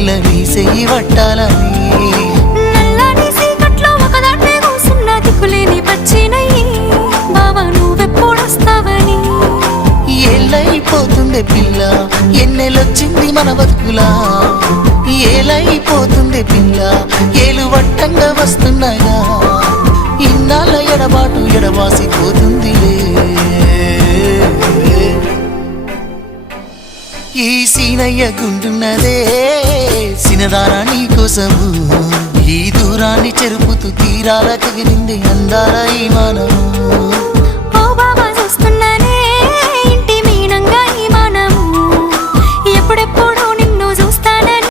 పిల్ల నీ చెయ్యి పట్టాలని నల్లని సీకట్లో ఒకదాన్నే కూసున్న దిక్కులేని పచ్చినయ్యి బావా నువ్వెప్పుడొస్తావని ఏళ్ళైపోతుంది పిల్ల ఎన్నెలొచ్చింది మన బతుకులా ఏలైపోతుంది పిల్ల ఏలు వట్టంగా వస్తున్నాయా ఇన్నాళ్ళ ఎడబాటు ఎడవాసిపోతుందిలే ఈ సీనయ్య గుంటున్నదే సినదారా నీ కోసము ఈ దూరాన్ని చెరుపుతూ తీరాల కగిలింది అందాల ఈ మానవు